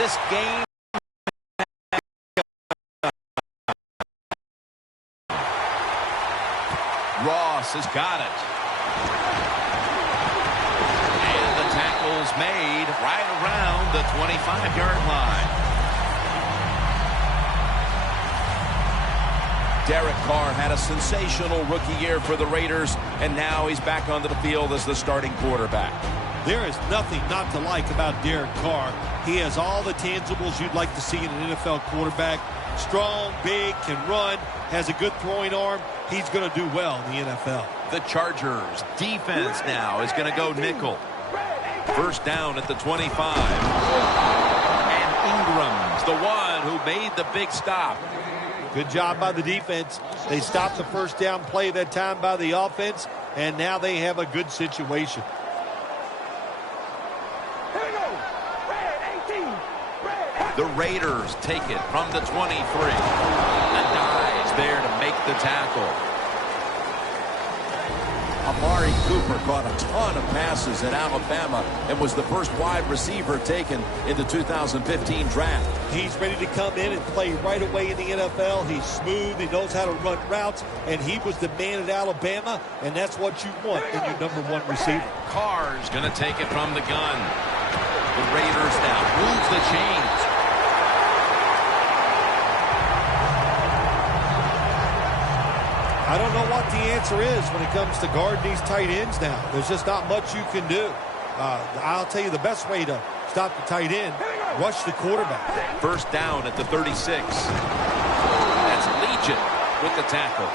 This game. Ross has got it. And the tackle's made right around the 25-yard line. Derek Carr had a sensational rookie year for the Raiders, and now he's back onto the field as the starting quarterback. There is nothing not to like about Derek Carr. He has all the tangibles you'd like to see in an NFL quarterback. Strong, big, can run, has a good throwing arm. He's going to do well in the NFL. The Chargers defense now is going to go nickel. First down at the 25. And Ingram's the one who made the big stop. Good job by the defense. They stopped the first down play that time by the offense, and now they have a good situation. The Raiders take it from the 23. Adai's there to make the tackle. Amari Cooper caught a ton of passes at Alabama and was the first wide receiver taken in the 2015 draft. He's ready to come in and play right away in the NFL. He's smooth. He knows how to run routes, and he was the man at Alabama, and that's what you want in your #1 receiver. Carr's going to take it from the gun. The Raiders now moves the chains. I don't know what the answer is when it comes to guarding these tight ends now. There's just not much you can do. I'll tell you the best way to stop the tight end, rush the quarterback. First down at the 36. That's Legion with the tackle.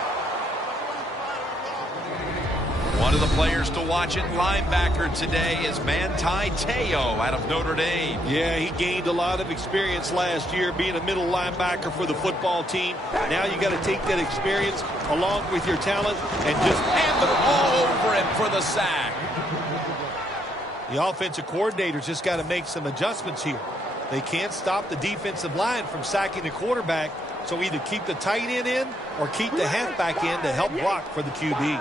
One of the players to watch at linebacker today is Manti Te'o out of Notre Dame. Yeah, he gained a lot of experience last year being a middle linebacker for the football team. Now you got to take that experience along with your talent and just hand the ball over him for the sack. The offensive coordinator's just got to make some adjustments here. They can't stop the defensive line from sacking the quarterback, so either keep the tight end in or keep the halfback in to help block for the QB.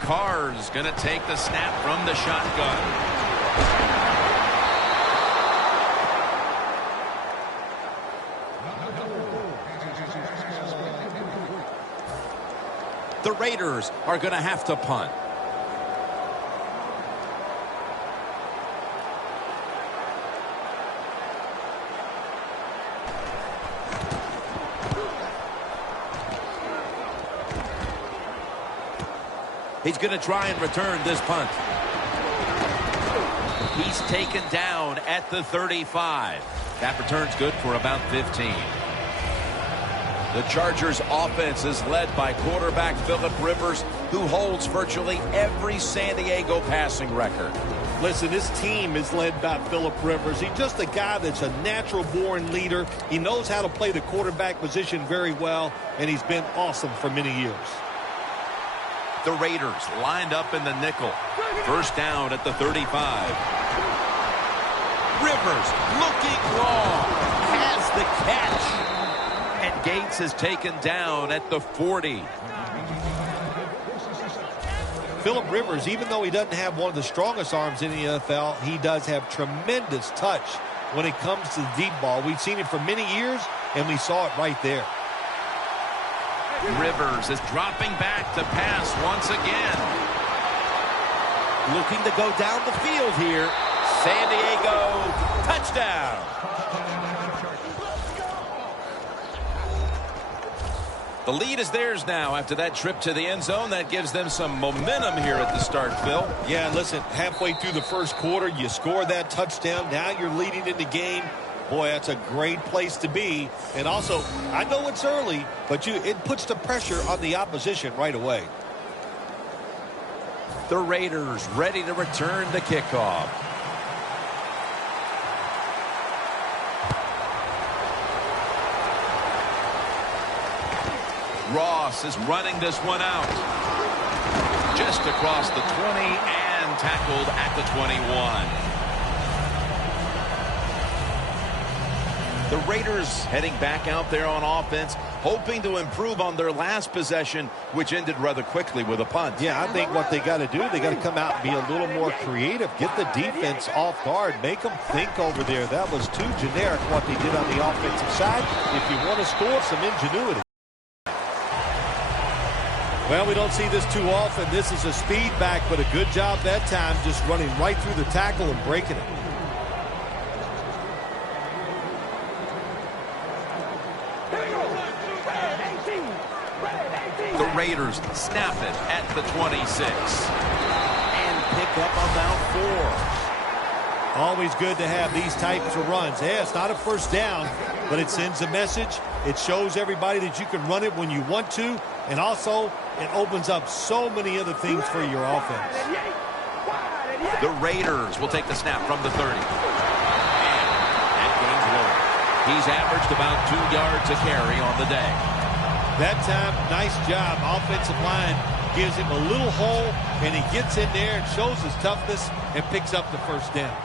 Carr's going to take the snap from the shotgun. The Raiders are going to have to punt. He's going to try and return this punt. He's taken down at the 35. That return's good for about 15. The Chargers offense is led by quarterback Philip Rivers, who holds virtually every San Diego passing record. Listen, this team is led by Philip Rivers. He's just a guy that's a natural-born leader. He knows how to play the quarterback position very well, and he's been awesome for many years. The Raiders lined up in the nickel. First down at the 35. Rivers looking long. Has the catch. And Gates is taken down at the 40. Philip Rivers, even though he doesn't have one of the strongest arms in the NFL, he does have tremendous touch when it comes to the deep ball. We've seen it for many years, and we saw it right there. Rivers is dropping back to pass once again. Looking to go down the field here. San Diego, touchdown. The lead is theirs now after that trip to the end zone. That gives them some momentum here at the start, Phil. Yeah, listen, halfway through the first quarter, you score that touchdown. Now you're leading in the game. Boy, that's a great place to be. And also, I know it's early, but it puts the pressure on the opposition right away. The Raiders ready to return the kickoff. Ross is running this one out. Just across the 20 and tackled at the 21. The Raiders heading back out there on offense, hoping to improve on their last possession, which ended rather quickly with a punt. Yeah, I think what they got to do, they got to come out and be a little more creative. Get the defense off guard. Make them think over there. That was too generic what they did on the offensive side. If you want to score, some ingenuity. Well, we don't see this too often. This is a speed back, but a good job that time just running right through the tackle and breaking it. The Raiders snap it at the 26 and pick up about 4. Always good to have these types of runs. Yeah, it's not a first down, but it sends a message. It shows everybody that you can run it when you want to, and also it opens up so many other things for your offense. The Raiders will take the snap from the 30. And that gains Lowe. He's averaged about 2 yards a carry on the day. That time, nice job. Offensive line gives him a little hole, and he gets in there and shows his toughness and picks up the first down.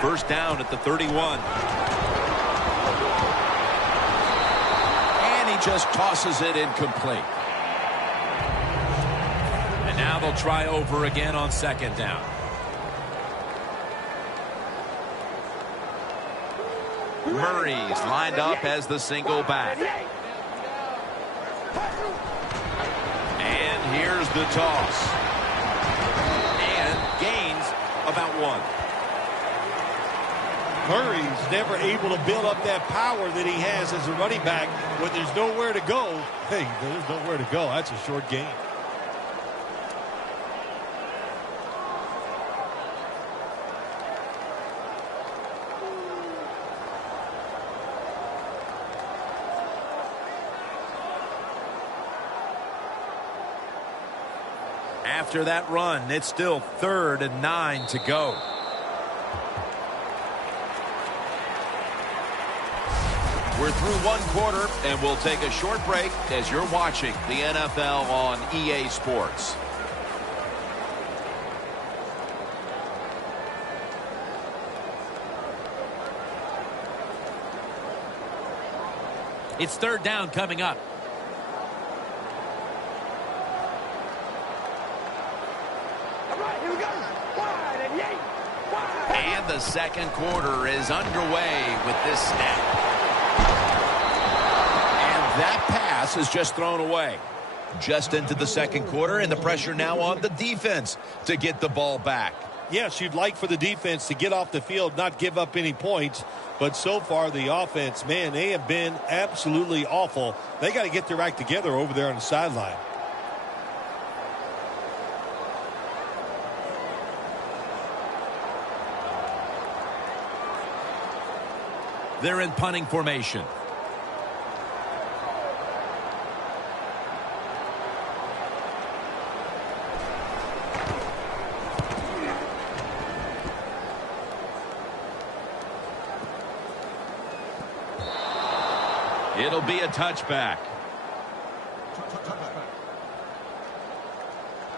First down at the 31. And he just tosses it incomplete. And now they'll try over again on second down. Murray's lined up as the single back. And here's the toss. And gains about 1. Murray's never able to build up that power that he has as a running back when there's nowhere to go. Hey, there's nowhere to go. That's a short game. After that run, it's still 3rd and 9 to go. We're through 1 quarter, and we'll take a short break as you're watching the NFL on EA Sports. It's 3rd down coming up. And the second quarter is underway with this snap. And that pass is just thrown away. Just into the second quarter, and the pressure now on the defense to get the ball back. Yes, you'd like for the defense to get off the field, not give up any points. But so far, the offense, man, they have been absolutely awful. They got to get their act together over there on the sideline. They're in punting formation. It'll be a touchback.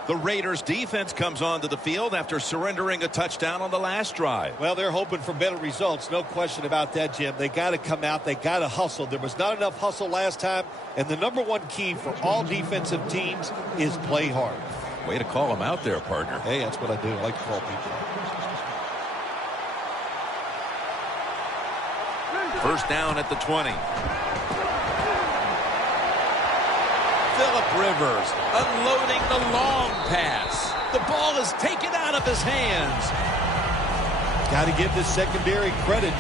The Raiders defense comes onto the field after surrendering a touchdown on the last drive. Well, they're hoping for better results. No question about that, Jim. They got to come out. They got to hustle. There was not enough hustle last time. And the #1 key for all defensive teams is play hard. Way to call him out there, partner. Hey, that's what I do. I like to call people. First down at the 20. Phillip Rivers unloading the long pass. The ball is taken out of his hands. Got to give the secondary credit.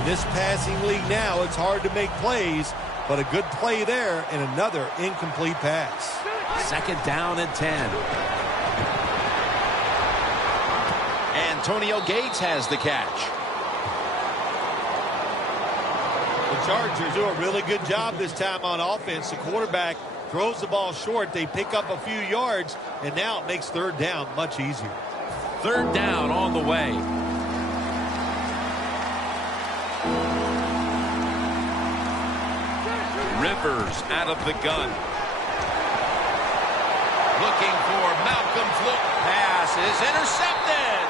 In this passing league now, it's hard to make plays, but a good play there and another incomplete pass. Second down and 10. Antonio Gates has the catch. The Chargers do a really good job this time on offense. The quarterback throws the ball short. They pick up a few yards, and now it makes third down much easier. Third down on the way. Rivers out of the gun. Looking for Malcolm Flook. Pass is is intercepted.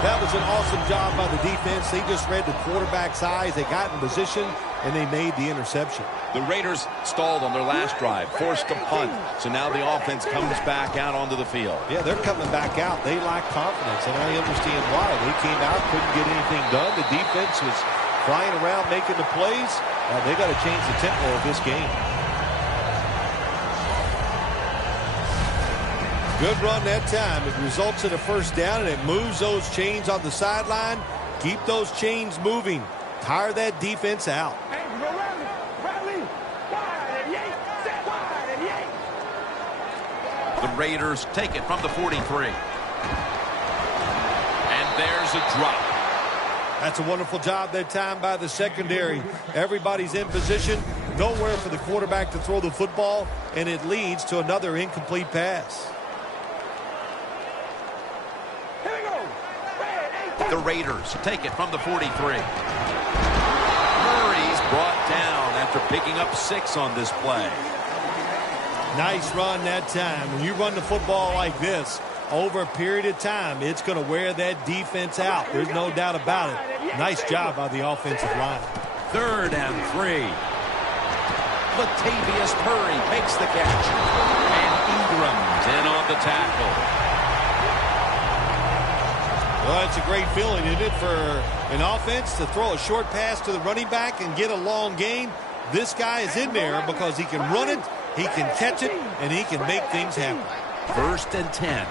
That was an awesome job by the defense. They just read the quarterback's eyes. They got in position, and they made the interception. The Raiders stalled on their last drive, forced a punt. So now the offense comes back out onto the field. Yeah, they're coming back out. They lack confidence, and I understand why. They came out, couldn't get anything done. The defense was flying around, making the plays. They got to change the tempo of this game. Good run that time. It results in a first down, and it moves those chains on the sideline. Keep those chains moving. Tire that defense out. The Raiders take it from the 43. And there's a drop. That's a wonderful job that time by the secondary. Everybody's in position. Nowhere for the quarterback to throw the football, and it leads to another incomplete pass. The Raiders take it from the 43. Murray's brought down after picking up 6 on this play. Nice run that time. When you run the football like this, over a period of time, it's going to wear that defense out. There's no doubt about it. Nice job by the offensive line. 3rd and 3. Latavius Murray makes the catch. And Ingram's in on the tackle. Well, it's a great feeling, isn't it, for an offense to throw a short pass to the running back and get a long gain. This guy is in there because he can run it, he can catch it, and he can make things happen. 1st and 10.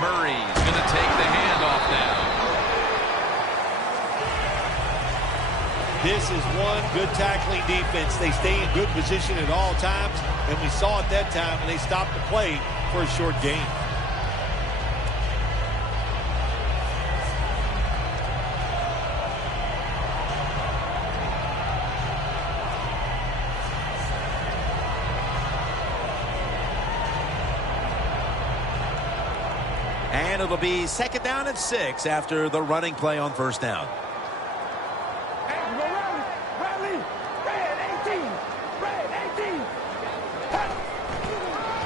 Murray's going to take the handoff now. This is one good tackling defense. They stay in good position at all times, and we saw it that time when they stopped the play for a short gain. And it'll be 2nd down and 6 after the running play on 1st down.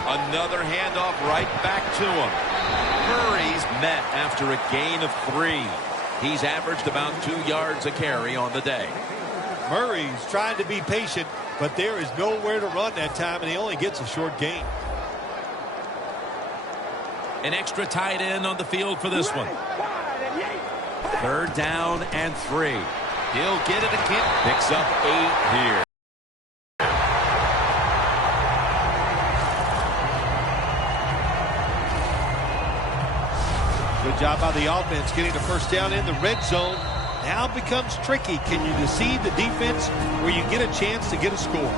Another handoff right back to him. Murray's met after a gain of 3. He's averaged about 2 yards a carry on the day. Murray's trying to be patient, but there is nowhere to run that time, and he only gets a short gain. An extra tight end on the field for this one. 3rd down and 3. He'll get it again. Picks up 8 here. Good job by the offense getting the first down in the red zone. Now it becomes tricky. Can you deceive the defense where you get a chance to get a score?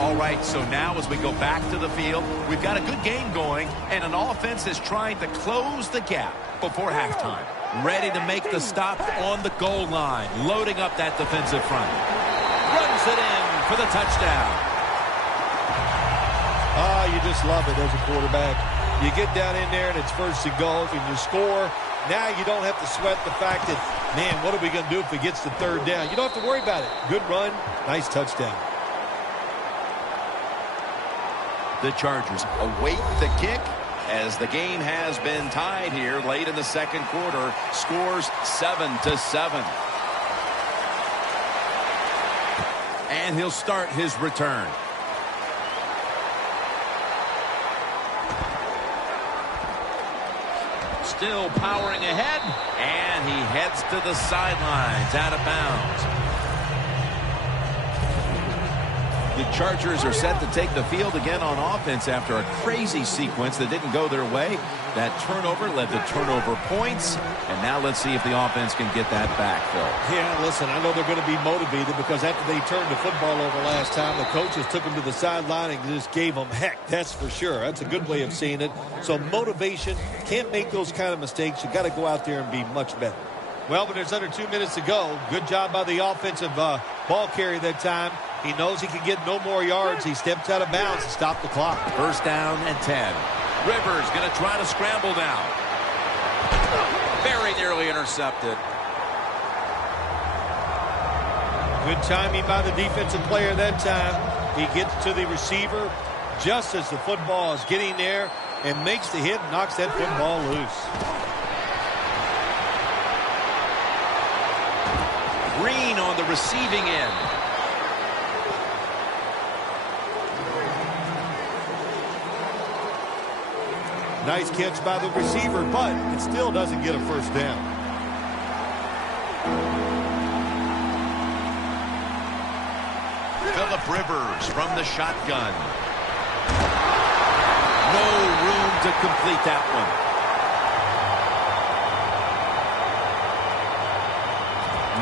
All right, so now as we go back to the field, we've got a good game going, and an offense is trying to close the gap before halftime. Ready to make the stop on the goal line, loading up that defensive front. Runs it in for the touchdown. Oh, you just love it as a quarterback. You get down in there, and it's 1st and goal, and you score. Now you don't have to sweat the fact that, man, what are we going to do if it gets to 3rd down? You don't have to worry about it. Good run, nice touchdown. The Chargers await the kick as the game has been tied here late in the 2nd quarter. Scores 7-7. And he'll start his return. Still powering ahead, and he heads to the sidelines out of bounds. The Chargers are set to take the field again on offense after a crazy sequence that didn't go their way. That turnover led to turnover points, and now let's see if the offense can get that back, Phil. Yeah, listen, I know they're going to be motivated because after they turned the football over last time, the coaches took them to the sideline and just gave them heck, that's for sure. That's a good way of seeing it. So motivation, can't make those kind of mistakes. You got to go out there and be much better. Well, but there's under 2 minutes to go. Good job by the offensive ball carrier that time. He knows he can get no more yards. He steps out of bounds to stop the clock. 1st down and 10. Rivers going to try to scramble now. Very nearly intercepted. Good timing by the defensive player that time. He gets to the receiver just as the football is getting there and makes the hit, knocks that football loose. Green on the receiving end. Nice catch by the receiver, but it still doesn't get a first down. Philip Rivers from the shotgun. No room to complete that one.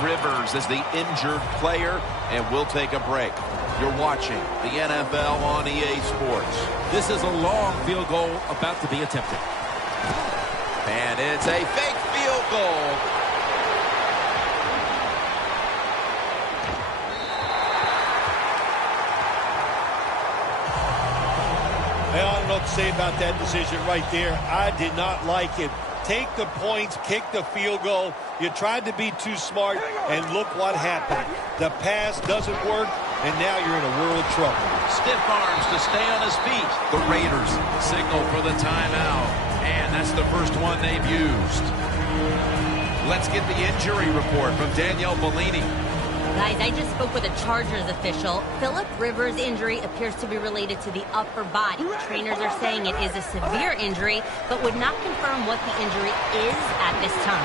Rivers is the injured player, and we'll take a break. You're watching the NFL on EA Sports. This is a long field goal about to be attempted. And it's a fake field goal. Well, I don't know what to say about that decision right there. I did not like it. Take the points, kick the field goal. You tried to be too smart, and look what happened. The pass doesn't work, and now you're in a world of trouble. Stiff arms to stay on his feet. The Raiders signal for the timeout, and that's the first one they've used. Let's get the injury report from Danielle Bellini. Guys, I just spoke with a Chargers official. Philip Rivers' injury appears to be related to the upper body. Trainers are saying it is a severe injury, but would not confirm what the injury is at this time.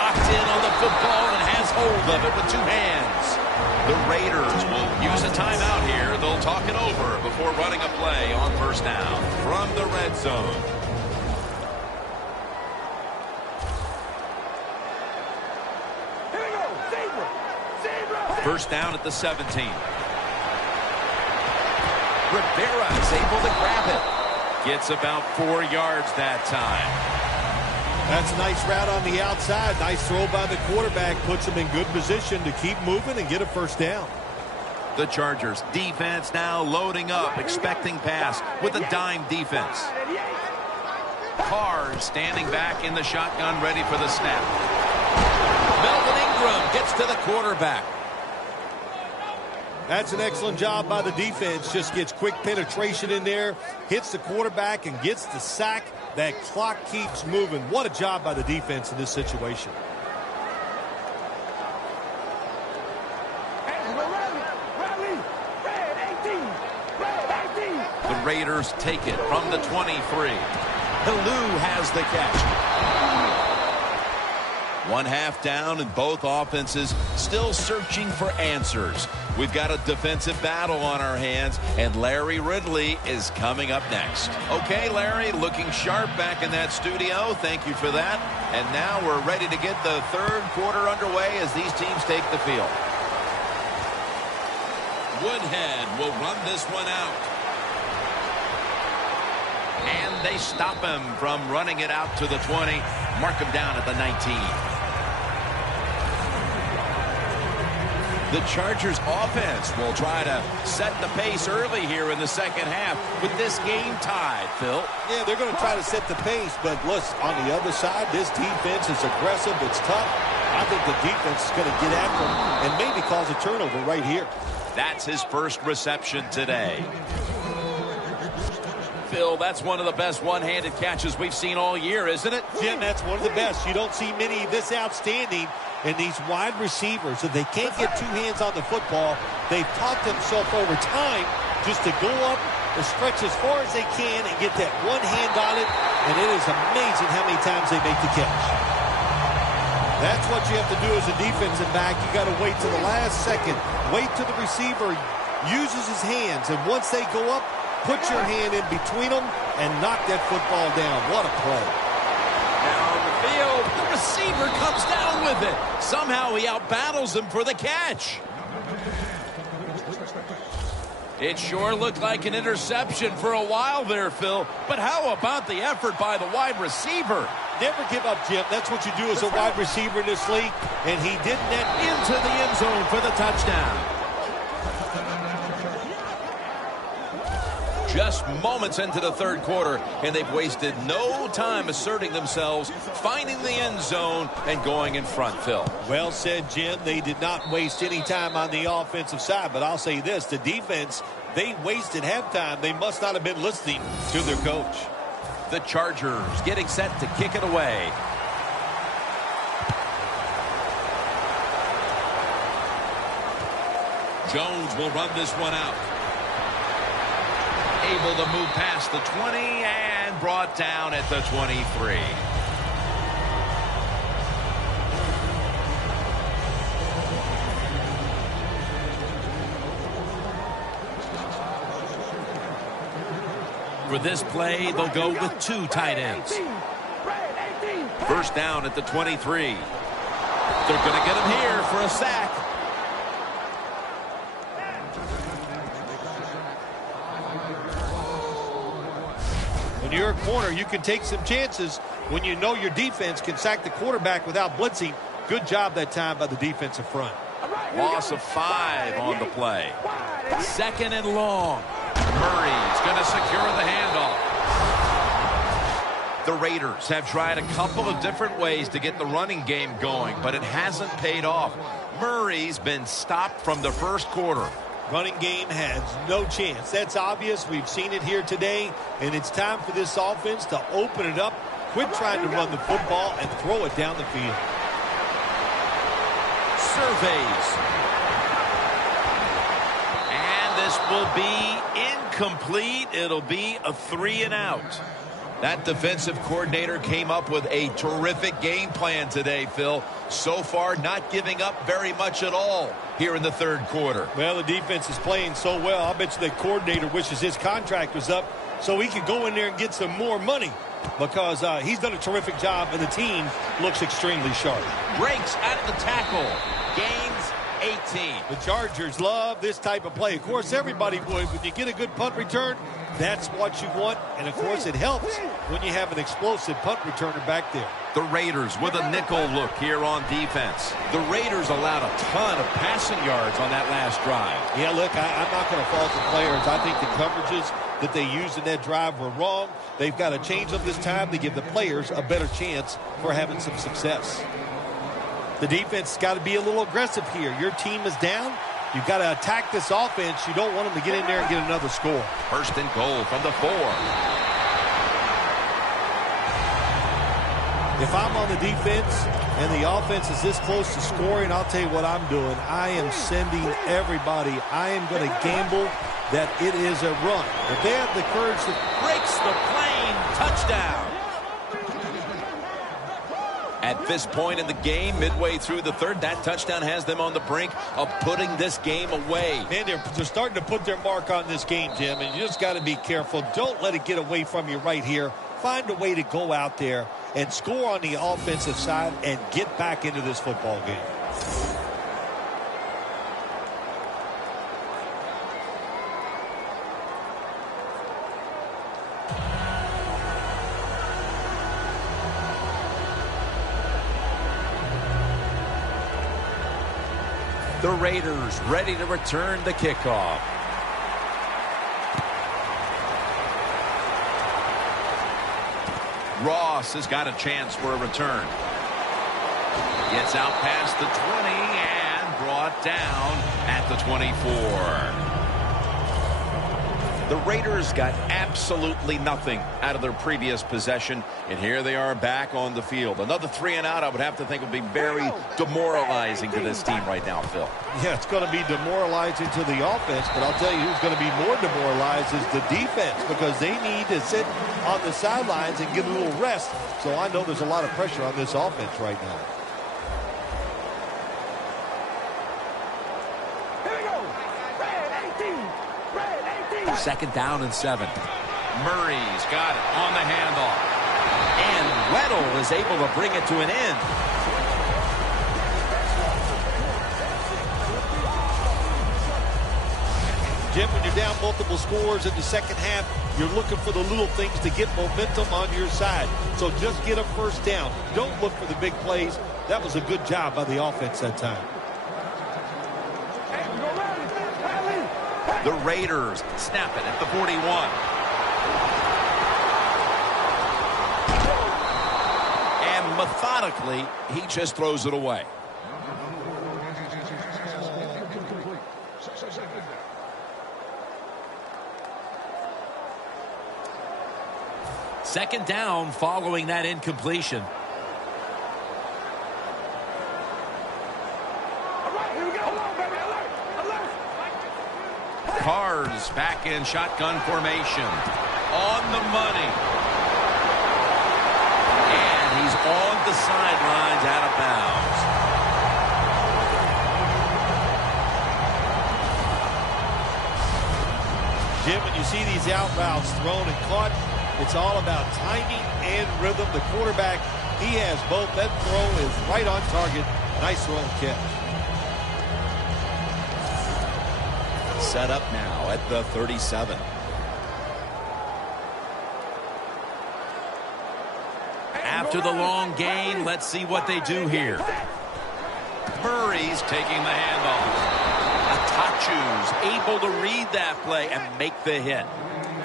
Locked in on the football and has hold of it with two hands. The Raiders will use a timeout here. They'll talk it over before running a play on first down from the red zone. First down at the 17. Rivera is able to grab it. Gets about 4 yards that time. That's a nice route on the outside. Nice throw by the quarterback. Puts him in good position to keep moving and get a first down. The Chargers defense now loading up, expecting pass with a dime defense. Carr standing back in the shotgun, ready for the snap. Melvin Ingram gets to the quarterback. That's an excellent job by the defense. Just gets quick penetration in there, hits the quarterback, and gets the sack. That clock keeps moving. What a job by the defense in this situation. The Raiders take it from the 23. Helu has the catch. 1/2 down, and both offenses still searching for answers. We've got a defensive battle on our hands, and Larry Ridley is coming up next. Okay, Larry, looking sharp back in that studio. Thank you for that. And now we're ready to get the third quarter underway as these teams take the field. Woodhead will run this one out. And they stop him from running it out to the 20. Mark him down at the 19. The Chargers offense will try to set the pace early here in the second half with this game tied, Phil. Yeah, they're going to try to set the pace, but look, on the other side, this defense is aggressive. It's tough. I think the defense is going to get after them and maybe cause a turnover right here. That's his first reception today. Phil, that's one of the best one-handed catches we've seen all year, isn't it? Jim, that's one of the best. You don't see many this outstanding. And these wide receivers, if they can't get two hands on the football, they've taught themselves over time just to go up and stretch as far as they can and get that one hand on it. And it is amazing how many times they make the catch. That's what you have to do as a defensive back. You got to wait to the last second. Wait till the receiver uses his hands. And once they go up, put your hand in between them and knock that football down. What a play. Down the field, the receiver comes down with it. Somehow he outbattles him for the catch. It sure looked like an interception for a while there, Phil. But how about the effort by the wide receiver? Never give up, Jim. That's what you do as a wide receiver in this league. And he did net Into the end zone for the touchdown. just moments into the third quarter, and they've wasted no time asserting themselves, finding the end zone, and going in front, Phil. Well said, Jim. They did not waste any time on the offensive side, but I'll say this, the defense, they wasted halftime. They must not have been listening to their coach. The Chargers getting set to kick it away. Jones will run this one out. Able to move past the 20 and brought down at the 23. For this play, they'll go with 2 tight ends. First down at the 23. They're going to get him here for a sack. When you're a corner, you can take some chances when you know your defense can sack the quarterback without blitzing. Good job that time by the defensive front. Loss of 5 on the play. Second and long. Murray's going to secure the handoff. The Raiders have tried a couple of different ways to get the running game going, but it hasn't paid off. Murray's been stopped from the first quarter. Running game has no chance. That's obvious. We've seen it here today, and it's time for this offense to open it up, quit trying to run the football, and throw it down the field. Surveys. And this will be incomplete. It'll be a 3 and out. That defensive coordinator came up with a terrific game plan today, Phil. So far, not giving up very much at all here in the third quarter. Well, the defense is playing so well. I bet you the coordinator wishes his contract was up so he could go in there and get some more money, because he's done a terrific job, and the team looks extremely sharp. Breaks out of the tackle. Gains 18. The Chargers love this type of play. Of course, everybody would. When you get a good punt return, that's what you want. And, of course, it helps when you have an explosive punt returner back there. The Raiders with a nickel look here on defense. The Raiders allowed a ton of passing yards on that last drive. Yeah, look, I'm not going to fault the players. I think the coverages that they used in that drive were wrong. They've got to change them this time to give the players a better chance for having some success. The defense has got to be a little aggressive here. Your team is down. You've got to attack this offense. You don't want them to get in there and get another score. First and goal from the 4. If I'm on the defense and the offense is this close to scoring, I'll tell you what I'm doing. I am sending everybody. I am going to gamble that it is a run. If they have the courage to... Breaks the plane. Touchdown. At this point in the game, midway through the third, that touchdown has them on the brink of putting this game away. Man, they're starting to put their mark on this game, Jim, and you just got to be careful. Don't let it get away from you right here. Find a way to go out there and score on the offensive side and get back into this football game. The Raiders ready to return the kickoff. Ross has got a chance for a return. Gets out past the 20 and brought down at the 24. The Raiders got absolutely nothing out of their previous possession, and here they are back on the field. Another 3 and out, I would have to think, would be very demoralizing to this team right now, Phil. Yeah, it's going to be demoralizing to the offense, but I'll tell you who's going to be more demoralized is the defense, because they need to sit on the sidelines and get a little rest. So I know there's a lot of pressure on this offense right now. Second down and 7. Murray's got it on the handoff. And Weddle is able to bring it to an end. Jim, when you're down multiple scores in the second half, you're looking for the little things to get momentum on your side. So just get a first down. Don't look for the big plays. That was a good job by the offense that time. The Raiders snap it at the 41. And methodically, he just throws it away. Second down following that incompletion. Cards back in shotgun formation. On the money. And he's on the sidelines out of bounds. Jim, when you see these out routes thrown and caught, it's all about timing and rhythm. The quarterback, he has both. That throw is right on target. Nice throw and catch. Set up now at the 37. After the long gain, let's see what they do here. Murray's taking the handoff. Atachu's able to read that play and make the hit.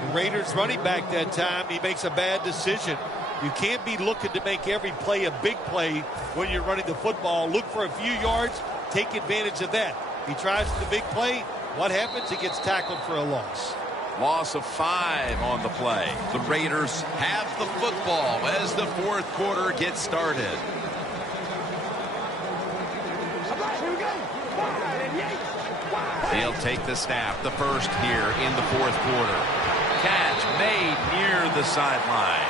The Raiders running back that time, he makes a bad decision. You can't be looking to make every play a big play when you're running the football. Look for a few yards, take advantage of that. He tries the big play. What happens? He gets tackled for a loss. Loss of 5 on the play. The Raiders have the football as the fourth quarter gets started. He'll take the snap, the first here in the fourth quarter. Catch made near the sideline.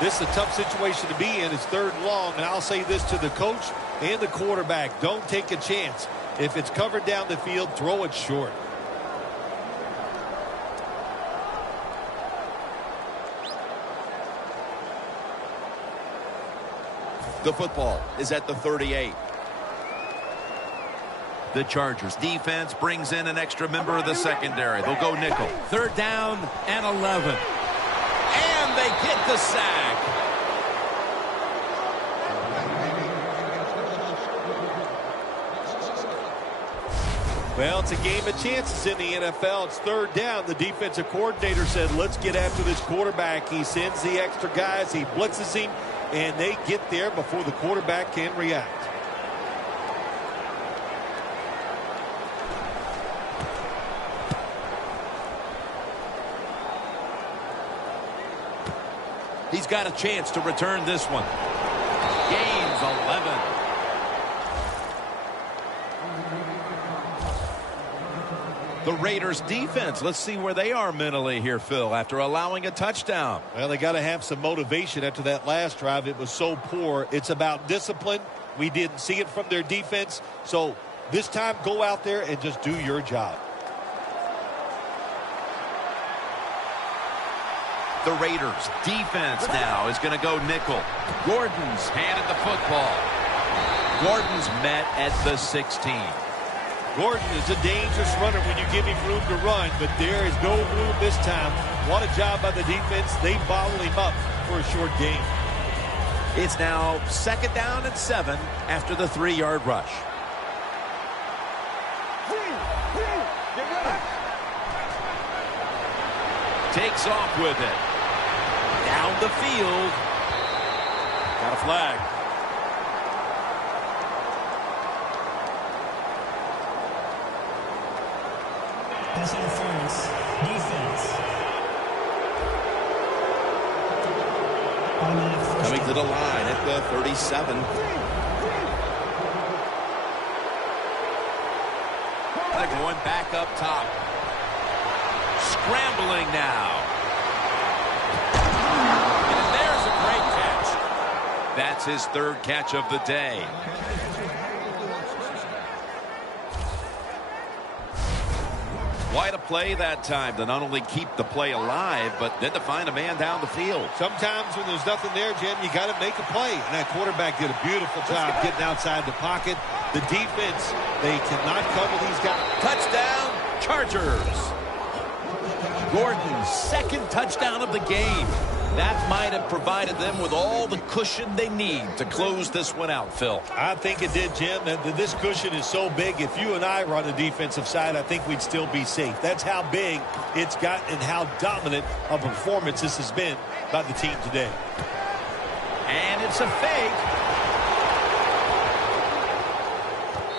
This is a tough situation to be in. It's third and long, and I'll say this to the coach and the quarterback. Don't take a chance. If it's covered down the field, throw it short. The football is at the 38. The Chargers defense brings in an extra member of the secondary. They'll go nickel. Third down and 11. And they get the sack. Well, it's a game of chances in the NFL. It's third down. The defensive coordinator said, let's get after this quarterback. He sends the extra guys. He blitzes him, and they get there before the quarterback can react. He's got a chance to return this one. Gains 11. The Raiders defense, let's see where they are mentally here, Phil, after allowing a touchdown. Well, they got to have some motivation after that last drive. It was so poor. It's about discipline. We didn't see it from their defense. So this time, go out there and just do your job. The Raiders defense now is going to go nickel. Gordon's handed the football. Gordon's met at the 16. Gordon is a dangerous runner when you give him room to run, but there is no room this time. What a job by the defense. They bottled him up for a short gain. It's now second down and 7 after the 3-yard rush. Takes off with it. Down the field. Got a flag. Pass interference. Defense. Coming to the line at the 37. They're going back up top. Scrambling now. And there's a great catch. That's his third catch of the day. Quite a play that time to not only keep the play alive, but then to find a man down the field. Sometimes when there's nothing there, Jim, you got to make a play. And that quarterback did a beautiful job getting outside the pocket. The defense, they cannot cover these guys. Touchdown, Chargers. Gordon's second touchdown of the game. That might have provided them with all the cushion they need to close this one out, Phil. I think it did, Jim. This cushion is so big, if you and I were on the defensive side, I think we'd still be safe. That's how big it's gotten and how dominant a performance this has been by the team today. And it's a fake.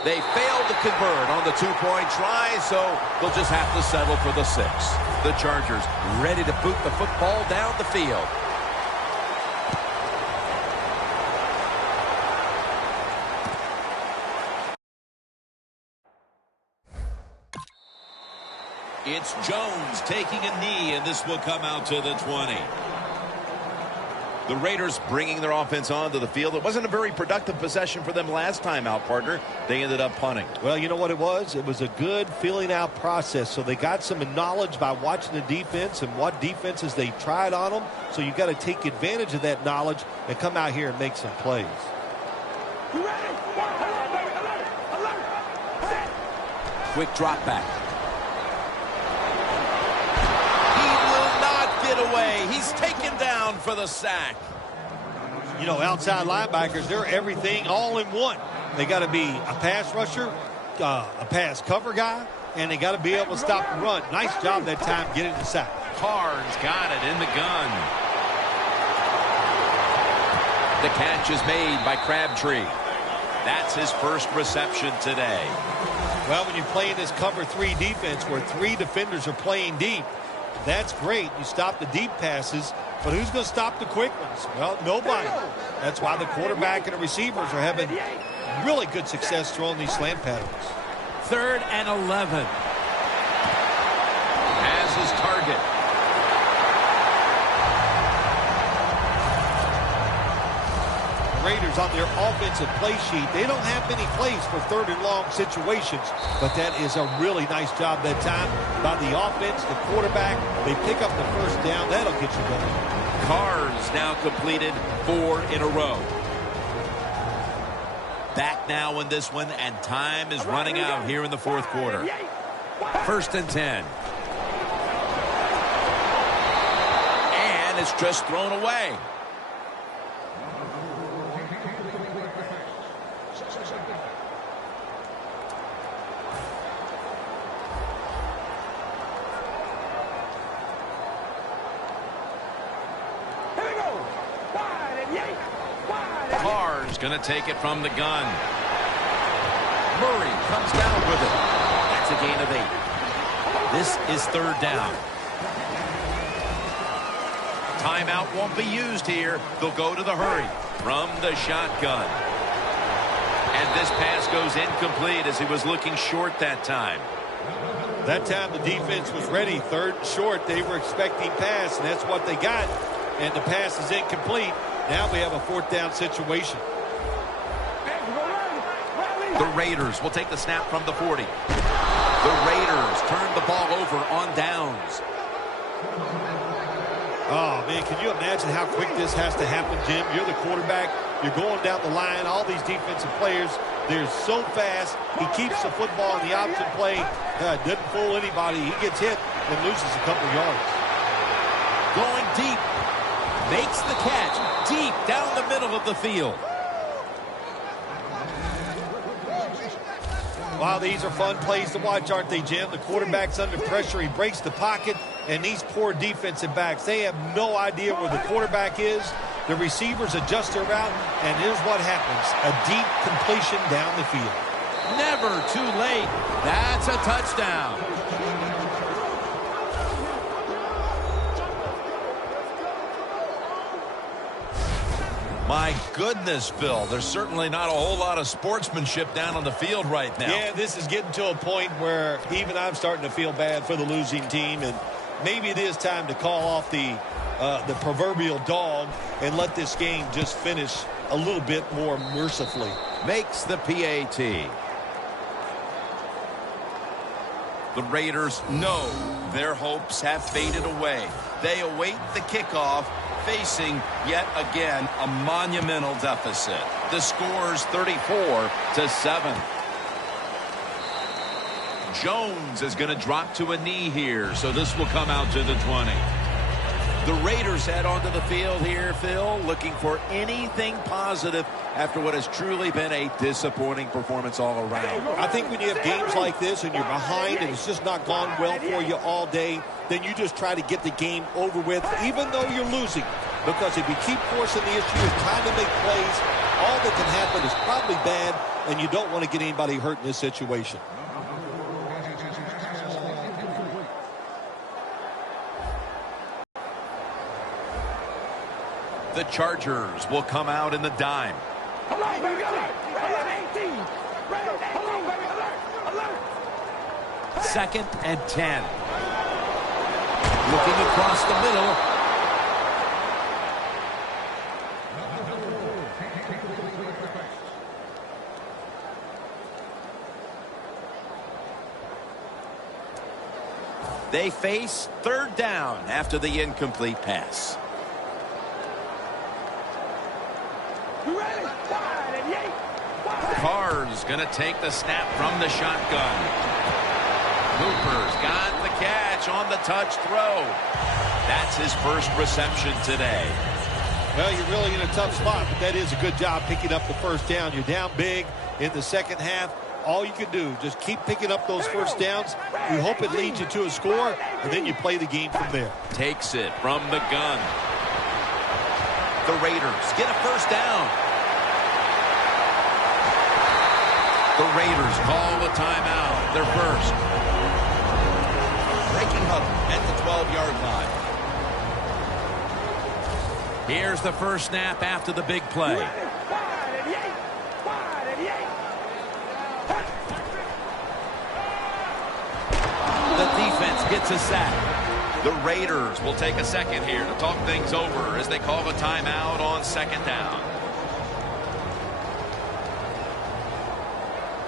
They failed to convert on the two-point try, so they'll just have to settle for the 6. The Chargers ready to boot the football down the field. It's Jones taking a knee, and this will come out to the 20. The Raiders bringing their offense onto the field. It wasn't a very productive possession for them last time out, partner. They ended up punting. Well, you know what it was? It was a good filling out process. So they got some knowledge by watching the defense and what defenses they tried on them. So you got to take advantage of that knowledge and come out here and make some plays. Quick drop back. Get away. He's taken down for the sack. You know, outside linebackers, they're everything all in one. They got to be a pass rusher, a pass cover guy, and they got to be able to stop the run. Nice job that time getting the sack. Carr's got it in the gun. The catch is made by Crabtree. That's his first reception today. Well, when you play in this cover 3 defense where 3 defenders are playing deep, that's great. You stop the deep passes, but who's going to stop the quick ones? Well, nobody. That's why the quarterback and the receivers are having really good success throwing these slant patterns. 3rd and 11. Has his target. Raiders on their offensive play sheet, they don't have many plays for 3rd and long situations, but that is a really nice job that time by the offense, the quarterback. They pick up the first down. That'll get you going. Carr's now completed 4 in a row. Back now in this one, and time is running out here in the 4th quarter. 1st and 10. And it's just thrown away. Carr's going to take it from the gun. Murray comes down with it. That's a gain of 8. This is 3rd down. Timeout won't be used here. They'll go to the hurry from the shotgun. And this pass goes incomplete as he was looking short that time. That time the defense was ready. 3rd and short. They were expecting pass, and that's what they got. And the pass is incomplete. Now we have a 4th down situation. The Raiders will take the snap from the 40. The Raiders turn the ball over on downs. Oh, man, can you imagine how quick this has to happen, Jim? You're the quarterback. You're going down the line. All these defensive players, they're so fast. He keeps the football in the option play. Doesn't fool anybody. He gets hit and loses a couple yards. Going deep. Makes the catch deep down the middle of the field. Wow, these are fun plays to watch, aren't they, Jim? The quarterback's under pressure. He breaks the pocket, and these poor defensive backs, they have no idea where the quarterback is. The receivers adjust their route, and here's what happens. A deep completion down the field. Never too late. That's a touchdown. My goodness, Phil, there's certainly not a whole lot of sportsmanship down on the field right now. Yeah, this is getting to a point where even I'm starting to feel bad for the losing team, and maybe it is time to call off the proverbial dog and let this game just finish a little bit more mercifully. Makes the PAT. The Raiders know their hopes have faded away. They await the kickoff, facing yet again a monumental deficit. The score's 34-7. Jones is going to drop to a knee here, so this will come out to the 20. The Raiders head onto the field here, Phil, looking for anything positive after what has truly been a disappointing performance all around. I think when you have games like this and you're behind and it's just not gone well for you all day, then you just try to get the game over with, even though you're losing. Because if you keep forcing the issue and trying to make plays, all that can happen is probably bad, and you don't want to get anybody hurt in this situation. The Chargers will come out in the dime. Second and 10. Looking across the middle. They face third down after the incomplete pass. Carr's going to take the snap from the shotgun. Cooper's got the catch on the touch throw. That's his first reception today. Well, you're really in a tough spot, but that is a good job picking up the first down. You're down big in the second half. All you can do, just keep picking up those first downs. You hope it leads you to a score, and then you play the game from there. Takes it from the gun. The Raiders get a first down. The Raiders call the timeout. Their first. Breaking huddle at the 12-yard line. Here's the first snap after the big play. The defense gets a sack. The Raiders will take a second here to talk things over as they call a timeout on second down.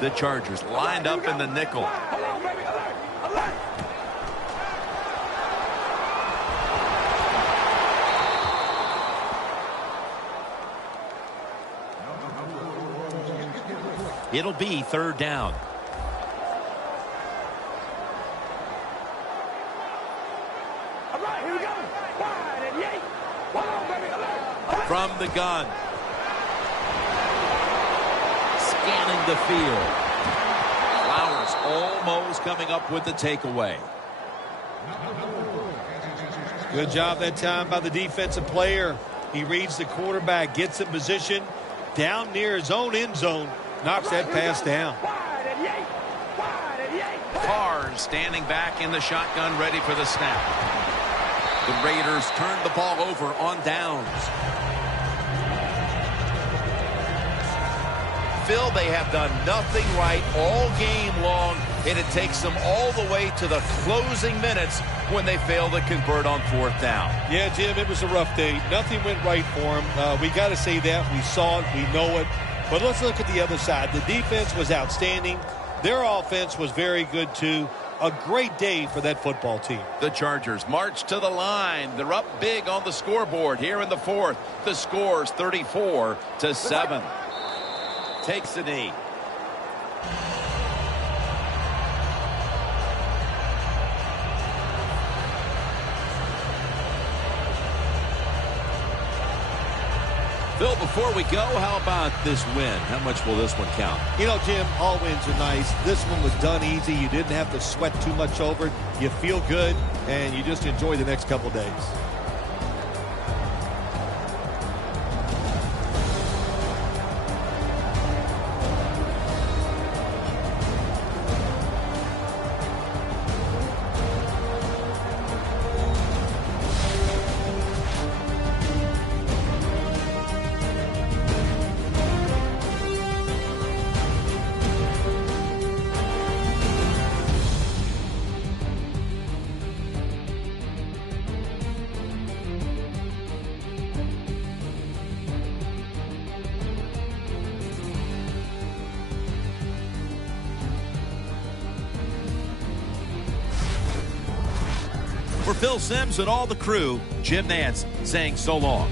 The Chargers lined up in the nickel. It'll be third down. From the gun. Scanning the field. Flowers almost coming up with the takeaway. Good job that time by the defensive player. He reads the quarterback, gets in position, down near his own end zone, knocks that pass down. Carr standing back in the shotgun, ready for the snap. The Raiders turn the ball over on downs. Phil, they have done nothing right all game long, and it takes them all the way to the closing minutes when they fail to convert on fourth down. Yeah, Jim, it was a rough day. Nothing went right for them. We got to say that. We saw it. We know it. But let's look at the other side. The defense was outstanding. Their offense was very good, too. A great day for that football team. The Chargers march to the line. They're up big on the scoreboard here in the fourth. The score's 34-7. Takes a knee. Phil, before we go, how about this win? How much will this one count? You know, Jim, all wins are nice. This one was done easy. You didn't have to sweat too much over it. You feel good, and you just enjoy the next couple days. For Phil Simms and all the crew, Jim Nantz saying so long.